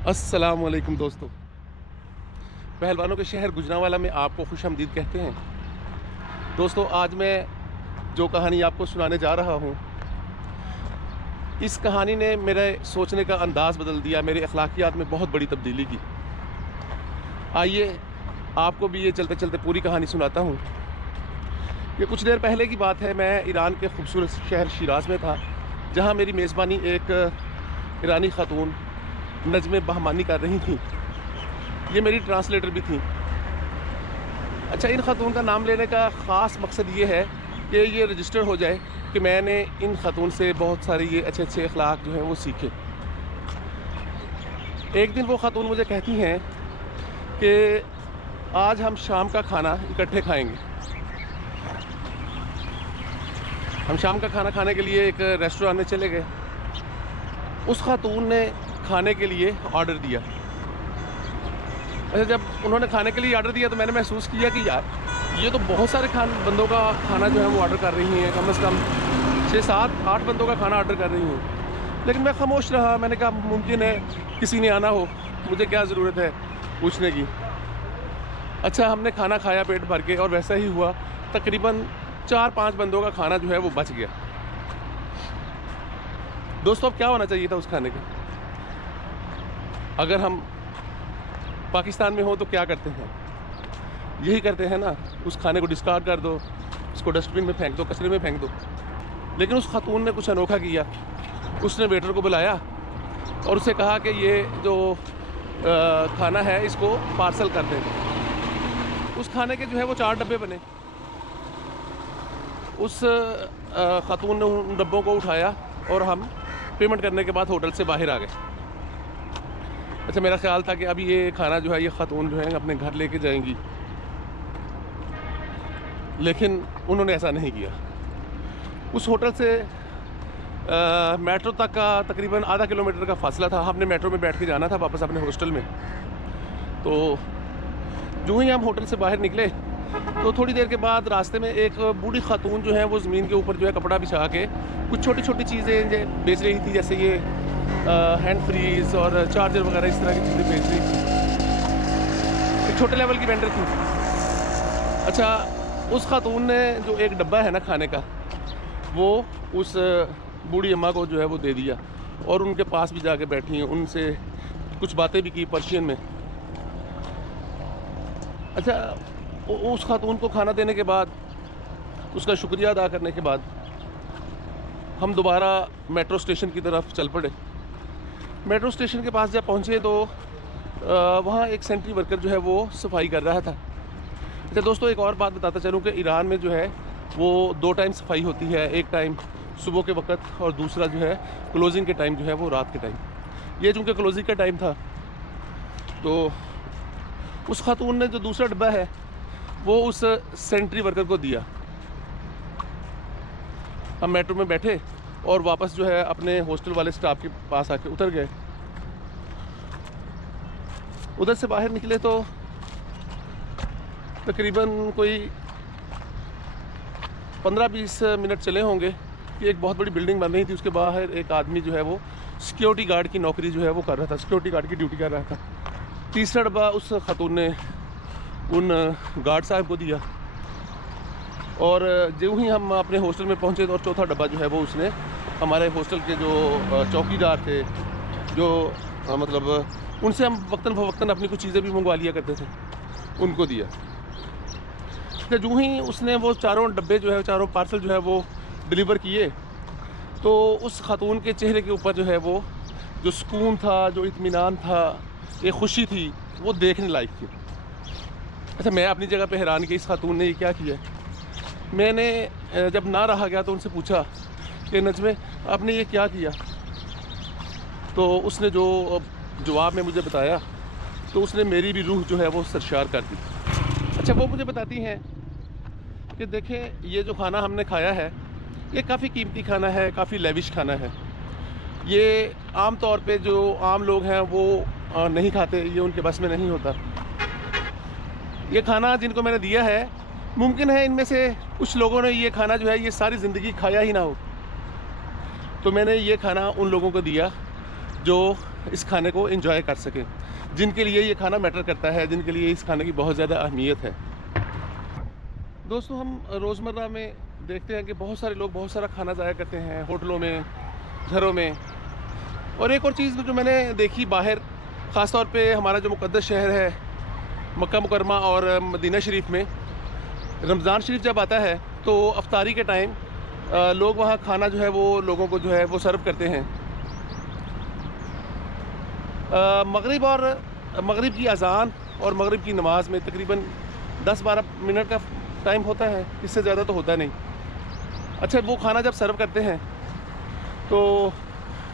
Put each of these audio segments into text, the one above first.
अस्सलाम वालेकुम दोस्तों। पहलवानों के शहर गुजरांवाला में आपको खुशामदीद कहते हैं। दोस्तों, आज मैं जो कहानी आपको सुनाने जा रहा हूँ, इस कहानी ने मेरे सोचने का अंदाज़ बदल दिया, मेरे अखलाकियात में बहुत बड़ी तब्दीली की। आइए आपको भी ये चलते चलते पूरी कहानी सुनाता हूँ। ये कुछ देर पहले की बात है। मैं ईरान के खूबसूरत शहर शिराज़ में था, जहाँ मेरी मेज़बानी एक ईरानी ख़ातून नज़्म बहमानी कर रही थी। ये मेरी ट्रांसलेटर भी थी। अच्छा, इन ख़ातून का नाम लेने का ख़ास मकसद ये है कि ये रजिस्टर हो जाए कि मैंने इन ख़ातून से बहुत सारे ये अच्छे अच्छे अखलाक जो हैं वो सीखे। एक दिन वो ख़ातून मुझे कहती हैं कि आज हम शाम का खाना इकट्ठे खाएंगे। हम शाम का खाना खाने के लिए एक रेस्टोरेंट में चले गए। उस ख़ातून ने खाने के लिए ऑर्डर दिया। अच्छा, जब उन्होंने खाने के लिए ऑर्डर दिया तो मैंने महसूस किया कि यार, ये तो बहुत सारे बंदों का खाना जो है वो ऑर्डर कर रही हैं। कम से कम 6, 7, 8 बंदों का खाना ऑर्डर कर रही हैं। लेकिन मैं खामोश रहा। मैंने कहा मुमकिन है किसी ने आना हो, मुझे क्या ज़रूरत है पूछने की। अच्छा, हमने खाना खाया पेट भर के, और वैसा ही हुआ। तकरीबन 4-5 बंदों का खाना जो है वो बच गया। दोस्तों, अब क्या होना चाहिए था उस खाने का? अगर हम पाकिस्तान में हो तो क्या करते हैं? यही करते हैं ना, उस खाने को डिस्कार्ड कर दो, उसको डस्टबिन में फेंक दो, कचरे में फेंक दो। लेकिन उस खातून ने कुछ अनोखा किया। उसने वेटर को बुलाया और उससे कहा कि ये जो खाना है इसको पार्सल कर दें। उस खाने के जो है वो 4 डब्बे बने। उस खातून ने उन डब्बों को उठाया और हम पेमेंट करने के बाद होटल से बाहर आ गए। अच्छा, मेरा ख़्याल था कि अभी ये खाना जो है ये ख़ातून जो है अपने घर लेके जाएंगी, लेकिन उन्होंने ऐसा नहीं किया। उस होटल से मेट्रो तक का तकरीबन आधा किलोमीटर का फासला था। हमने मेट्रो में बैठ के जाना था वापस अपने हॉस्टल में। तो जो ही हम होटल से बाहर निकले तो थोड़ी देर के बाद रास्ते में एक बूढ़ी खातून जो है वो ज़मीन के ऊपर जो है कपड़ा बिछा के कुछ छोटी छोटी चीज़ें बेच रही थी, जैसे ये हैंड फ्रीज और चार्जर वगैरह, इस तरह की चीज़ें बेच रही थी। एक छोटे लेवल की वेंडर थी। अच्छा, उस खातून ने जो एक डब्बा है ना खाने का, वो उस बूढ़ी अम्मा को जो है वो दे दिया और उनके पास भी जाके बैठी हैं, उनसे कुछ बातें भी की पर्शियन में। अच्छा, उस खातून को खाना देने के बाद, उसका शुक्रिया अदा करने के बाद, हम दोबारा मेट्रो स्टेशन की तरफ चल पड़े। मेट्रो स्टेशन के पास जब पहुँचे तो वहाँ एक सेंट्री वर्कर जो है वो सफाई कर रहा था। अच्छा दोस्तों, एक और बात बताता चलूँ कि ईरान में जो है वो 2 टाइम सफाई होती है। एक टाइम सुबह के वक्त और दूसरा जो है क्लोजिंग के टाइम जो है वो रात के टाइम। ये चूँकि क्लोजिंग का टाइम था तो उस खातून ने जो दूसरा डब्बा है वो उस सेंट्री वर्कर को दिया। हम मेट्रो में बैठे और वापस जो है अपने हॉस्टल वाले स्टाफ के पास आके उतर गए। उधर से बाहर निकले तो तकरीबन कोई 15-20 मिनट चले होंगे कि एक बहुत बड़ी बिल्डिंग बन रही थी। उसके बाहर एक आदमी जो है वो सिक्योरिटी गार्ड की नौकरी जो है वो कर रहा था, सिक्योरिटी गार्ड की ड्यूटी कर रहा था। तीसरा डब्बा उस खातून ने उन गार्ड साहब को दिया और जो ही हम अपने हॉस्टल में पहुंचे तो और चौथा डब्बा जो है वो उसने हमारे हॉस्टल के जो चौकीदार थे, जो मतलब उनसे हम वक्तन फ़वक्तन अपनी कुछ चीज़ें भी मंगवा लिया करते थे, उनको दिया। तो जो ही उसने वो चारों डब्बे जो है, चारों पार्सल जो है वो डिलीवर किए तो उस खातून के चेहरे के ऊपर जो है वो जो सुकून था, जो इत्मीनान था, एक खुशी थी, वो देखने लायक थी। अच्छा, मैं अपनी जगह पे हैरान कि इस खातून ने ये क्या किया। मैंने जब ना रहा गया तो उनसे पूछा कि नज़्मे, आपने ये क्या किया? तो उसने जो जवाब में मुझे बताया तो उसने मेरी भी रूह जो है वो सरशार कर दी। अच्छा, वो मुझे बताती हैं कि देखें, ये जो खाना हमने खाया है ये काफ़ी कीमती खाना है, काफ़ी लेविश खाना है। ये आम तौर पे जो आम लोग हैं वो नहीं खाते, ये उनके बस में नहीं होता। ये खाना जिनको मैंने दिया है, मुमकिन है इनमें से कुछ लोगों ने ये खाना जो है ये सारी ज़िंदगी खाया ही ना हो। तो मैंने ये खाना उन लोगों को दिया जो इस खाने को एंजॉय कर सकें, जिनके लिए ये खाना मैटर करता है, जिनके लिए इस खाने की बहुत ज़्यादा अहमियत है। दोस्तों, हम रोज़मर्रा में देखते हैं कि बहुत सारे लोग बहुत सारा खाना ज़ाया करते हैं होटलों में, घरों में। और एक और चीज़ जो मैंने देखी बाहर, ख़ास तौर पे हमारा जो मुक़द्दस शहर है मक्का मुकरमा और मदीना शरीफ में, रमज़ान शरीफ जब आता है तो अफ्तारी के टाइम लोग वहाँ खाना जो है वो लोगों को जो है वो सर्व करते हैं। मगरिब की अज़ान और मगरिब की नमाज़ में तकरीबन 10-12 मिनट का टाइम होता है, इससे ज़्यादा तो होता नहीं। अच्छा, वो खाना जब सर्व करते हैं तो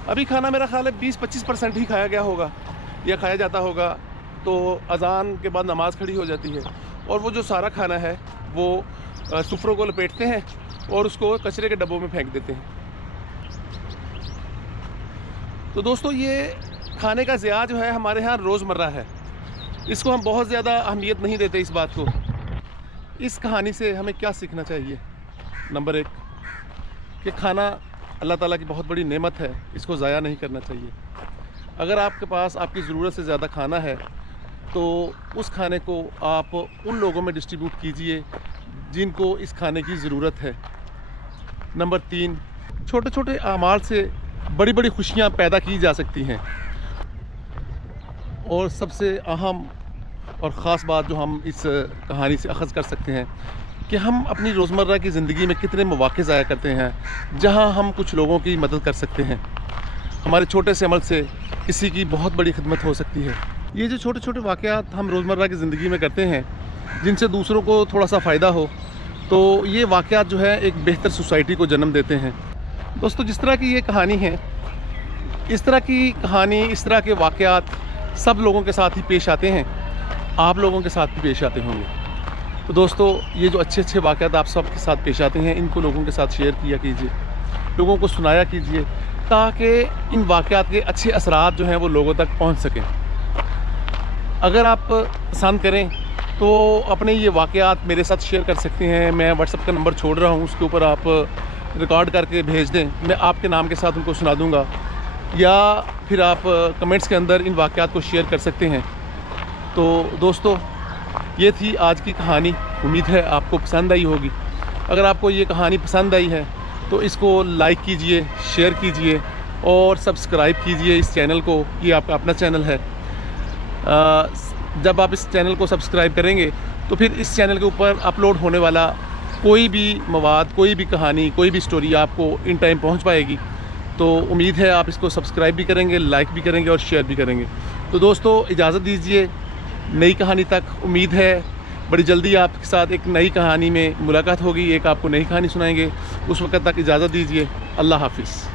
अभी खाना मेरा ख़्याल है 20-25% ही खाया गया होगा या खाया जाता होगा, तो अज़ान के बाद नमाज़ खड़ी हो जाती है और वो जो सारा खाना है वो सुफ़रों को लपेटते हैं और उसको कचरे के डब्बों में फेंक देते हैं। तो दोस्तों, ये खाने का ज़िया जो है हमारे यहाँ रोज़मर्रा है, इसको हम बहुत ज़्यादा अहमियत नहीं देते इस बात को। इस कहानी से हमें क्या सीखना चाहिए? नंबर 1 कि खाना अल्लाह ताला की बहुत बड़ी नेमत है, इसको ज़ाया नहीं करना चाहिए। अगर आपके पास आपकी ज़रूरत से ज़्यादा खाना है तो उस खाने को आप उन लोगों में डिस्ट्रीब्यूट कीजिए जिनको इस खाने की ज़रूरत है। नंबर 3, छोटे छोटे अमाल से बड़ी बड़ी खुशियाँ पैदा की जा सकती हैं। और सबसे अहम और ख़ास बात जो हम इस कहानी से अख़ज़ कर सकते हैं कि हम अपनी रोज़मर्रा की ज़िंदगी में कितने मौक़े ज़ाया करते हैं जहां हम कुछ लोगों की मदद कर सकते हैं। हमारे छोटे से अमल से किसी की बहुत बड़ी खिदमत हो सकती है। ये जो छोटे छोटे वाक़यात हम रोज़मर्रा की ज़िंदगी में करते हैं जिनसे दूसरों को थोड़ा सा फ़ायदा हो, तो ये वाक़यात जो है एक बेहतर सोसाइटी को जन्म देते हैं। दोस्तों, जिस तरह की ये कहानी है, इस तरह की कहानी, इस तरह के वाक़यात सब लोगों के साथ ही पेश आते हैं, आप लोगों के साथ भी पेश आते होंगे। तो दोस्तों, ये जो अच्छे अच्छे वाक़यात आप सब के साथ पेश आते हैं, इनको लोगों के साथ शेयर किया कीजिए, लोगों को सुनाया कीजिए, ताकि इन वाक़यात के अच्छे असरात जो हैं वो लोगों तक पहुंच सकें। अगर आप पसंद करें तो अपने ये वाक़यात मेरे साथ शेयर कर सकते हैं। मैं व्हाट्सएप का नंबर छोड़ रहा हूँ, उसके ऊपर आप रिकॉर्ड करके भेज दें, मैं आपके नाम के साथ उनको सुना दूँगा, या फिर आप कमेंट्स के अंदर इन वाक़यात को शेयर कर सकते हैं। तो दोस्तों, ये थी आज की कहानी। उम्मीद है आपको पसंद आई होगी। अगर आपको ये कहानी पसंद आई है तो इसको लाइक कीजिए, शेयर कीजिए और सब्सक्राइब कीजिए इस चैनल को। ये आपका अपना चैनल है। जब आप इस चैनल को सब्सक्राइब करेंगे तो फिर इस चैनल के ऊपर अपलोड होने वाला कोई भी मवाद, कोई भी कहानी, कोई भी स्टोरी आपको इन टाइम पहुंच पाएगी। तो उम्मीद है आप इसको सब्सक्राइब भी करेंगे, लाइक भी करेंगे और शेयर भी करेंगे। तो दोस्तों, इजाज़त दीजिए नई कहानी तक। उम्मीद है बड़ी जल्दी आपके साथ एक नई कहानी में मुलाकात होगी, एक आपको नई कहानी सुनाएंगे। उस वक्त तक इजाज़त दीजिए। अल्लाह हाफ़िज़।